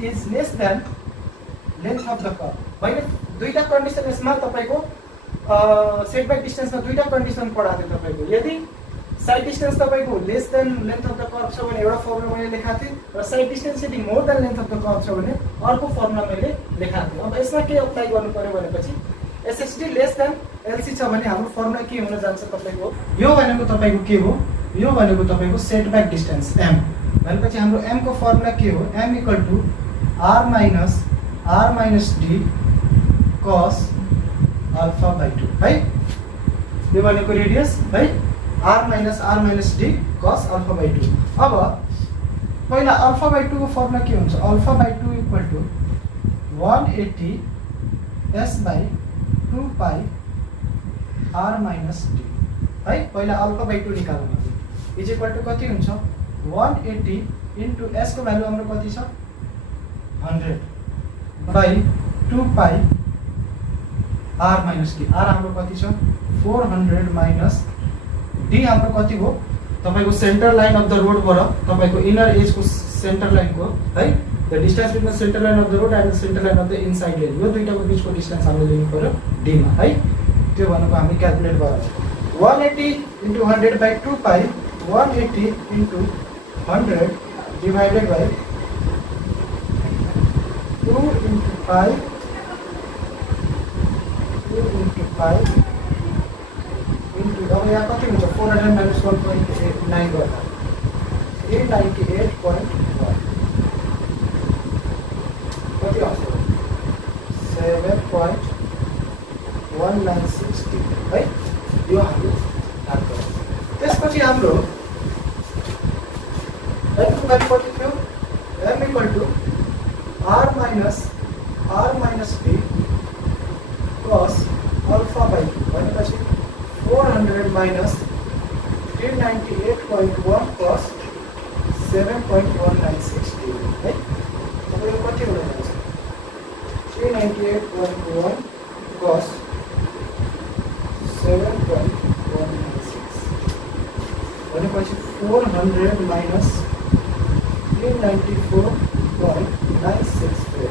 is lace than length of the curve मैले दुईटा कन्डिसन यसमा तपाईको सेटब्याक डिस्टेन्समा दुईटा कन्डिसन पढाएको थिएँ तपाईको। यदि साइड डिस्टेन्स तपाईको lace than length of the curve छ भने एउटा फर्मुला मैले लेखाएको थिएँ र साइड डिस्टेन्स यदि more than length of the curve छ भने अर्को फर्मुला मैले लेखाएको थिएँ। अब यसमा के अप्लाई गर्नु पर्यो भनेपछि एसएसडी लेस देन एलसी छ भने हाम्रो फर्मुला के हुन जान्छ तपाईको यो भनेको तपाईको के हो यो भनेको तपाईको सेटब्याक डिस्टेन्स m भनेपछि हाम्रो m को फर्मुला के हो m = r minus d cos alpha by 2 है। यो भनेको रेडियस है r minus d cos alpha by 2। अब पहिला अल्फा बाई 2 को फर्मुला के हुन्छ alpha by 2 = 180 s by 2 pie r minus d है। पहिला अल्फा बाई 2 निकाल्नु इक्वल टु कति हुन्छ 180 इन्टु s को भ्यालु हाम्रो कति छ 100 by 2 pie r minus d r हाम्रो कति छ 400 माइनस d हाम्रो कति हो तपाईको centre line of the road बाट तपाईको इनर एज को सेन्टर लाइन को है the distance between centre line of the road and the centre line of the inside lane यो दुईटाको बीचको डिस्टेन्स हामीले लिनु पर्यो d मा है। त्यो भनेको हामी क्याल्कुलेट गरौँ 180 into 100 by 2 pie 180 into 100 divided by 2 into pi 2 into pi into अब यहाँ कति हुन्छ 400 minus 1.89 गर्दा 398.1 कति आउँछ 7.1960 है। यो हामी याद गरौँ। त्यसपछि हाम्रो m को भ्यालु कति थियो m = r minus d cos alpha by 2 भनेपछि 400 माइनस 398.1 cos 7.1960 है। तपाईको कति हुन जान्छ 398.1 cos 7.196 भनेपछि 400 माइनस 394.964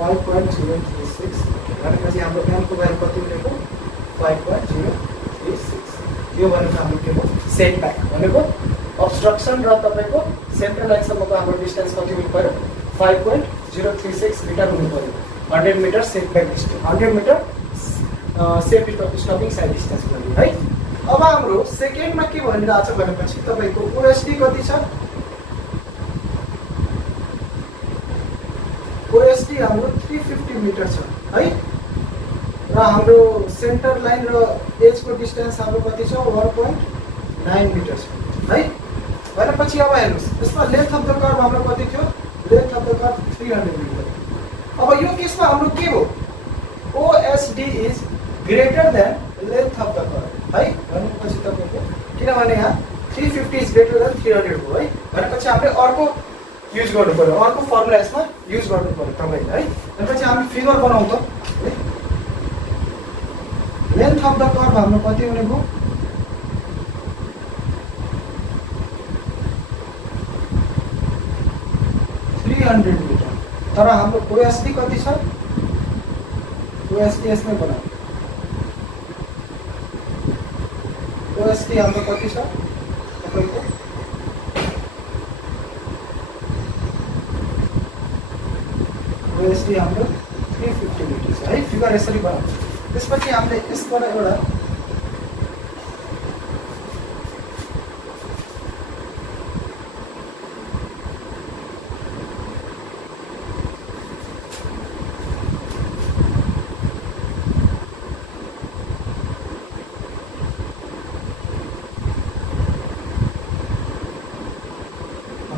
5.036 भनेपछि हाम्रो m को भ्यालु कति भनेको 5.036 यो भनेको हाम्रो के हो सेटब्याक भनेको अब्स्ट्रक्सन र तपाईको सेन्ट्रल लाइनसम्मको हाम्रो डिस्टेन्स कति हुनु पर्यो 5.036 मिटर हुनु पर्यो 100 metre setback distance 100 metre safe stopping sight distance लागि है। अब हाम्रो सेकेन्डमा के भनिरहेको छ भनेपछि तपाईको ओएसडी कति छ ओएसडी हाम्रो 350 मिटर छ है र हाम्रो सेन्टर लाइन र एज को डिस्टेन्स हाम्रो कति छ 1.9 मिटर छ है। भनेपछि अब हेर्नुस् यसमा लेन्थ अफ द कर्भ हाम्रो कति थियो length of the curve 300 metre. अब यो केसमा हाम्रो के हो OSD is greater than length of the curve है। भनेपछि तपाईको किनभने यहाँ 350 इज ग्रेटर देन 300 हो है। भनेपछि हामीले अर्को युज गर्नु पर्यो अर्को फर्मुला यसमा युज गर्नु पर्यो तपाईले है। भनेपछि हामी फिगर बनाउँ त लेन्थ अफ द कर्भ हाम्रो कति हुने भयो 300 मिटर तर हाम्रो ओएसडी कति छ ओएसडी यसमै बनाऊ ओएसडी हाम्रो कति छ तपाईको ओएसडी हाम्रो 350 मिटर छ है। फिगर यसरी बनाऊ त्यसपछि हामीले यसबाट एउटा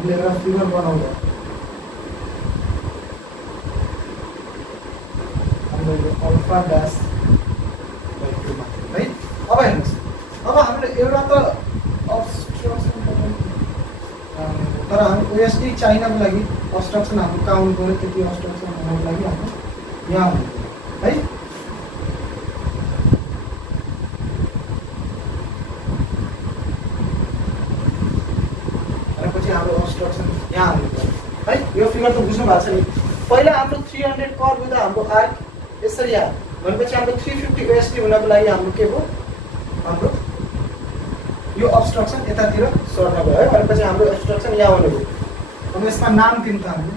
हामीले एउटा फिगर बनाउँदा हाम्रो यो अल्फा ड्यास बाइ 2 माथि है। अब हेर्नुहोस्, अब हामीले एउटा त अब्स्ट्रक्सन तर हामी ओएसडी चाहिनको लागि अब्स्ट्रक्सन हाम्रो काउन्ट गर्यो, त्यति अब्स्ट्रक्सन हुनको लागि हाम्रो यहाँ हुनु है। भनेपछि हाम्रो अब्स्ट्रक्सन यहाँ हुनु पर्यो है। यो फिगर त बुझ्नु भएको छ नि। पहिला हाम्रो 300 कर्व हुँदा हाम्रो आर्क यसरी आयो भनेपछि हाम्रो 350 ओएसडी हुनको लागि हाम्रो के भयो, हाम्रो यो अब्स्ट्रक्सन यतातिर सर्न गयो है। भनेपछि हाम्रो अब्स्ट्रक्सन यहाँ हुने भयो। अब यसमा नाम दिउँ त हामीले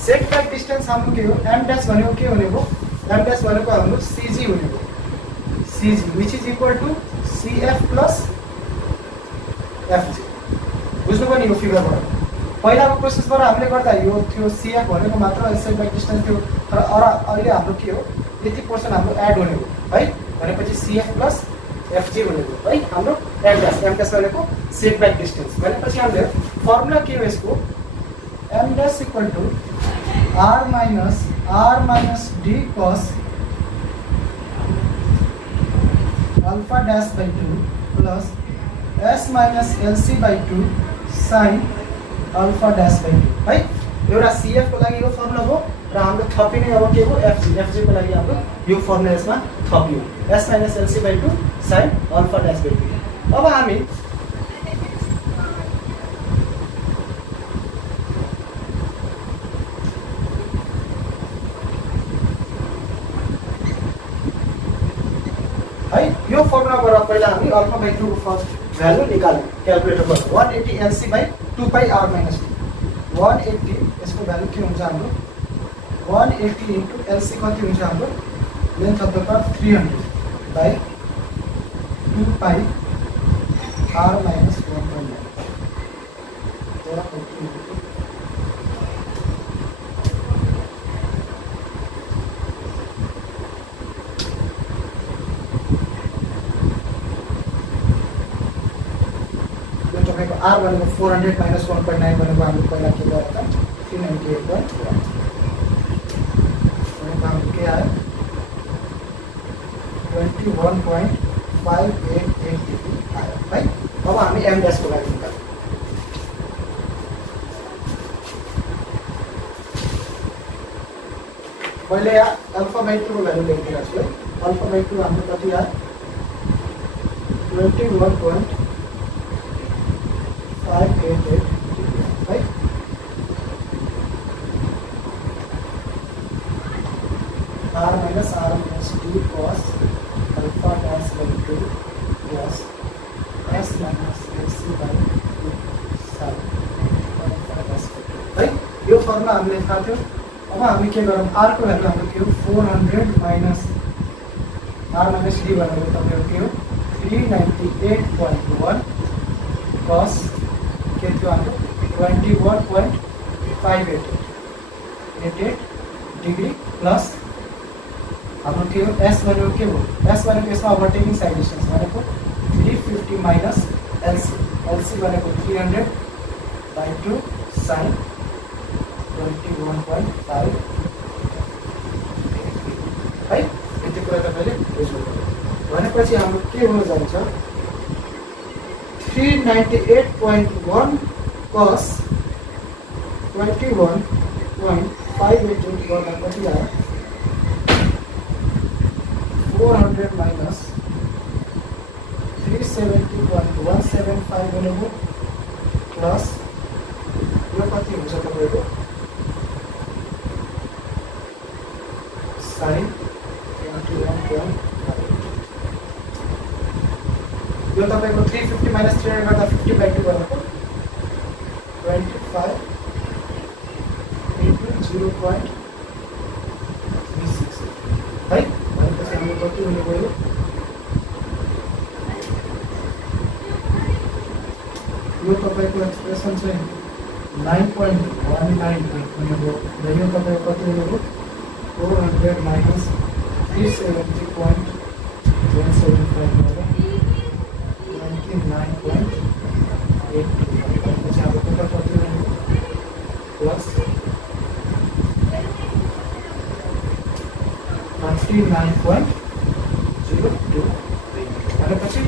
सेटब्याक डिस्टेन्स हाम्रो के हो, एम ड्यास भनेको के हुने भयो, एम ड्यास भनेको हाम्रो सिजी हुने भयो, CG which is equal to CF plus FG. बुझ्नुभयो नि यो फिगरबाट। पहिलाको प्रोसेसबाट हामीले गर्दा यो थियो सिएफ भनेको मात्र सेटब्याक डिस्टेन्स थियो, तर अहिले हाम्रो के हो, यति पर्सेन्ट हाम्रो एड हुने भयो है। भनेपछि सिएफ प्लस एफजी हुने भयो है हाम्रो एम ड्यास भनेको सेटब्याक डिस्टेन्स। भनेपछि हामीले फर्मुला के हो यसको, M dash equal to r minus d cos alpha dash by 2 plus s minus lc by 2 sin alpha dash by 2 है। एउटा CF को लागि यो फर्मुला हो र हाम्रो थपिने अब के हो, FG को लागि हाम्रो यो फर्मुला यसमा थपियो, s minus lc by 2 sin alpha dash by 2। अब हामी है यो फर्मुलाबाट पहिला हामी अल्फा बाइ 2 को first value निकाल्यौँ क्याल्कुलेटरबाट 180 LC by 2 pi are minus T. 180 यसको भ्यालु के हुन्छ हाम्रो 180 इन्टु एलसी कति हुन्छ हाम्रो length of the curve 300 by 2 pi are minus 1.9। Are भनेको 400 माइनस 1.9 भनेको हाम्रो पहिला के गरे त 398.1 भनेको हाम्रो के आयो 21.588 डिग्री आयो है। अब हामी एम ड्यास को लागि निकाल्यौँ। पहिले अल्फा बाइ 2 को भ्यालु लेखिदिएको छु है। अल्फा बाइ 2 हाम्रो कति आयो 21.588 है। r minus d cos alpha dash by 2 plus s minus lc by 2 sin alpha dash by 2 है। यो फर्मुला हामीले थाहा थियो। अब हामी के गरौँ, r को भ्यालु हाम्रो के हो 400 माइनस r minus d भनेको तपाईको के हो 398.1 cos के थियो हाम्रो 21.588 डिग्री प्लस हाम्रो के हो एस भनेको के हो, एस भनेको यसमा ओभरटेकिङ साइड डिस्टेन्स भनेको 350 माइनस एलसी, एलसी भनेको 300 बाइ 2 साइन 21.5 है। यति कुरा तपाईँले बुझ्नुभयो। भनेपछि हाम्रो के हुन जान्छ 398.1 cos 21.588 गर्दा कति आयो 400 माइनस 370.175 भनेको प्लस यो कति हुन्छ तपाईको sin 21.5। यो तपाईको 350 माइनस 300 गर्दा 50 बाइ 2 भनेको 25 इन्टु 0.36 है। भनेपछि हाम्रो कति हुने भयो यो तपाईँको एक्सप्रेसन चाहिँ 9.19 हुनेको र यो तपाईँको कति हुनेको 400 माइनस 370.175 99.8 भनेपछि अब टोटल कति हुनेको प्लस 99.02 भनेपछि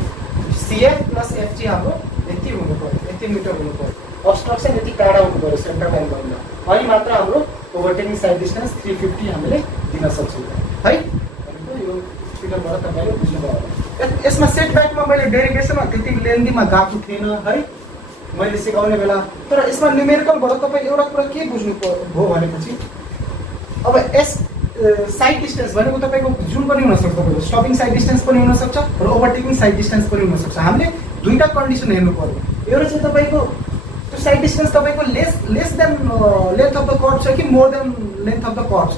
CF प्लस FG हाम्रो यति हुनु पर्यो, यति मिटर हुनु पर्यो। अब्स्ट्रक्सन यति टाढा हुनु पर्यो सेन्टर लाइन भन्दा, अनि मात्र हाम्रो ओभरटेकिङ साइड डिस्टेन्स 350 हामीले दिन सक्छौँ है। भनेको यो फिगरबाट तपाईँले बुझ्नुभयो होला। यसमा सेटब्याकमा मैले डेरिभेसनमा त्यति लेन्थीमा गएको थिएन है मैले सिकाउने बेला, तर यसमा न्युमेरिकलबाट तपाईँ एउटा कुरा के बुझ्नु भयो भनेपछि अब यस साइड डिस्टेन्स भनेको तपाईँको जुन पनि हुनसक्छ, तपाईँको स्टपिङ साइड डिस्टेन्स पनि हुनसक्छ र ओभरटेकिङ साइड डिस्टेन्स पनि हुनसक्छ। हामीले दुईवटा कन्डिसन हेर्नु पर्यो। एउटा चाहिँ तपाईँको त्यो साइड डिस्टेन्स तपाईँको less than length of the curve छ कि more than length of the curve छ।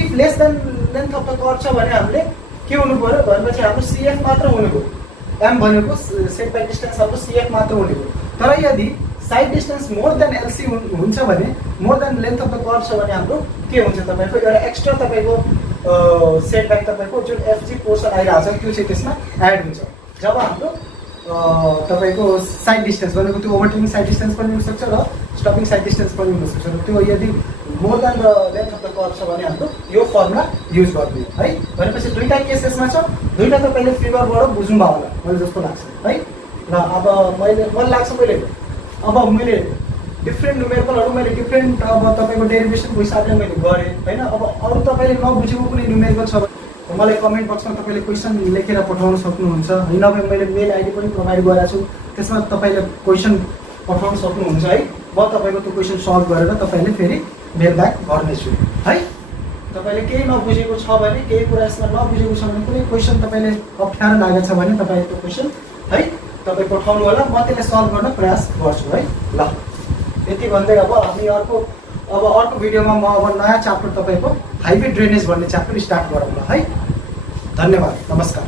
If less than length of the curve छ भने हामीले के हुनु पर्यो भनेपछि हाम्रो CF मात्र हुनेको, M भनेको सेटब्याक डिस्टेन्स हाम्रो CF मात्र हुनेको। तर यदि side distance more than LC हुन्छ भने, more than length of the curve छ भने हाम्रो के हुन्छ तपाईँको एउटा एक्स्ट्रा तपाईँको सेटब्याक तपाईँको जुन FG पोर्सन आइरहेको छ त्यो चाहिँ त्यसमा एड हुन्छ। जब हाम्रो तपाईँको साइड डिस्टेन्स भनेको त्यो ओभरटेकिङ साइड डिस्टेन्स पनि हुनसक्छ र स्टपिङ साइड डिस्टेन्स पनि हुनसक्छ र त्यो यदि more than the length of the curve छ भने हाम्रो यो फर्मुला युज गर्ने है। भनेपछि दुईवटा केस यसमा छ, दुईवटा तपाईँले फिगरबाट बुझ्नुभयो होला मलाई जस्तो लाग्छ है। ल अब मलाई लाग्छ मैले डिफ्रेन्ट न्युमेरिकलहरू मैले डिफ्रेन्ट अब तपाईँको डेरिभेसनको हिसाबले मैले गरेँ होइन। अब अरू तपाईँले नबुझेको कुनै न्युमेरिकल छ भने मलाई कमेन्ट बक्समा तपाईँले क्वेसन लेखेर पठाउन सक्नुहुन्छ है। नभए मैले मेल आइडी पनि प्रोभाइड गरेको छु, त्यसमा तपाईँले क्वेसन पठाउन सक्नुहुन्छ है। म तपाईँको त्यो क्वेसन सल्भ गरेर तपाईँले फेरि मेल ब्याक गर्नेछु है। तपाईँले केही नबुझेको छ भने, केही कुरा यसमा नबुझेको छ भने, कुनै क्वेसन तपाईँले अप्ठ्यारो लागेको छ भने तपाईँ त्यो क्वेसन है तपाईँ पठाउनु होला, म त्यसलाई सल्भ गर्न प्रयास गर्छु है। ल यति भन्दै अब हामी अर्को भिडियोमा म अब नयाँ च्याप्टर तपाईँको हाइवे ड्रेनेज भन्ने च्याप्टर स्टार्ट गरौँ ल है। धन्यवाद, नमस्कार।